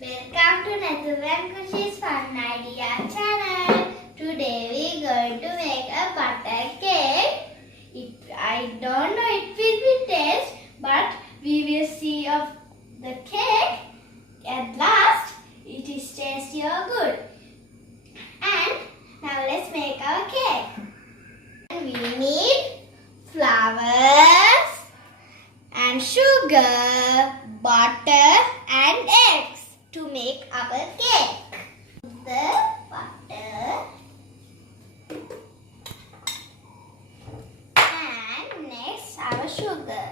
Welcome to Nethu and Kushi's Fun Idea channel. Today we going to make a butter cake. I don't know it will be taste, but we will see of the cake. At last, it is tasty or good. And now let's make our cake. We need flowers and sugar, butter and eggs to make our cake. The butter and next our sugar.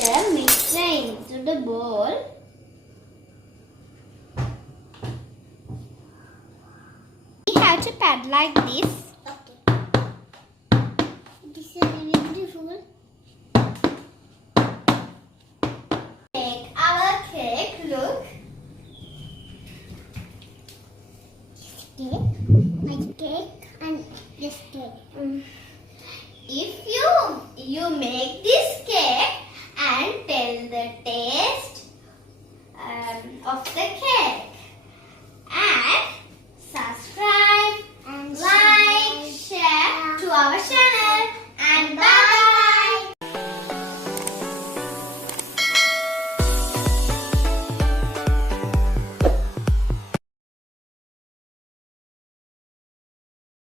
The mixture into the bowl. We have to pat like this. Okay. This is really beautiful. Make our cake look. Cake, my cake, and this cake. If you make this